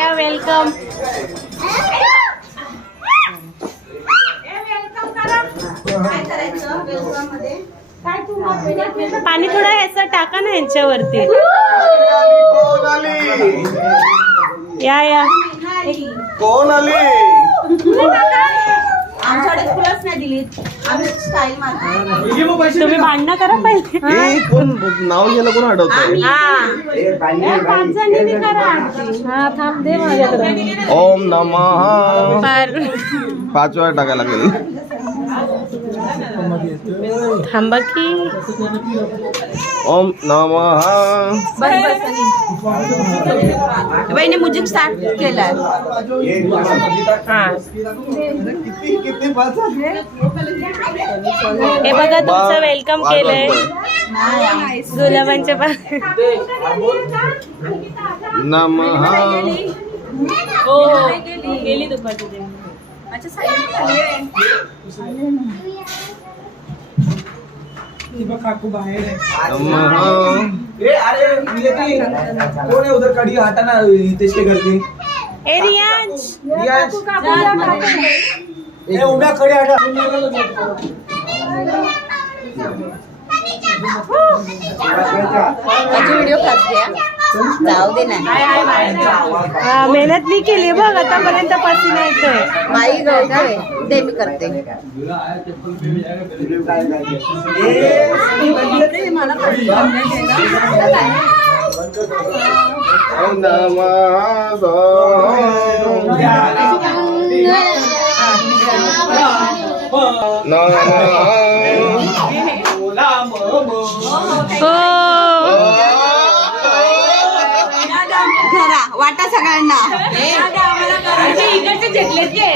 या वेलकम. पाणी थोडं ह्याचं टाका ना यांच्यावरती. या कोण आली? आमच्याकडे फुलंच नाही दिली. आम्ही स्टाईल मारतो. तुम्ही भांडणं करा पहिले. कोण नाव गेलं कोण आठवतंय? हा थांब दे माझ्याकडे. ओम नमः. 5 वेळा टाकायला लागेल. थांबा की. ओम नमः. वहिनी म्युझिक स्टार्ट केलाय. हे बघा तुमचं वेलकम केलंय गुलाबांच्या नमः. हो गेली दुपारची. कोण आहे उधर कड़ी हटा ना तेज के घर की. ए रियांश ए उम्या खड़ी हटा. व्हिडिओ खाते जाऊ दे ना. मेहनत नाही केली बघ आतापर्यंत पसीना येतोय. माई गळतोय ते मी करते. ओम नमः. घरा वाटा सगळ्यांना. इकडचे घेतलेत की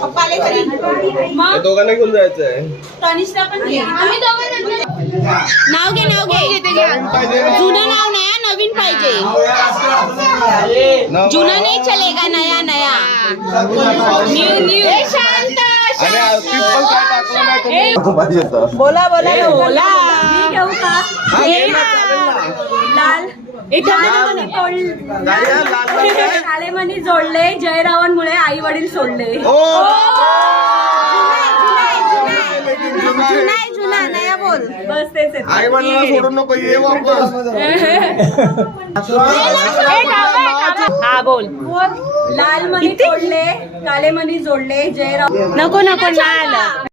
पप्पाले घरी दोघांना घेऊन जायचंय. तनिष्ठा पण घे. नाव घे जुनं नाव नाही नवीन पाहिजे. जुना नाही चलेगा नया नया. न्यू शांत. बोला बोला बोला. लाल कालेमणी जोडले. जयरावांमुळे आई वडील सोडले. जुना नया बोल. बस तेच आई वडिलांना सोडून नको ये वापस. हा बोल. लाल मणी तोडले काले मणी जोडले. जयराव नको नको नाही आलं.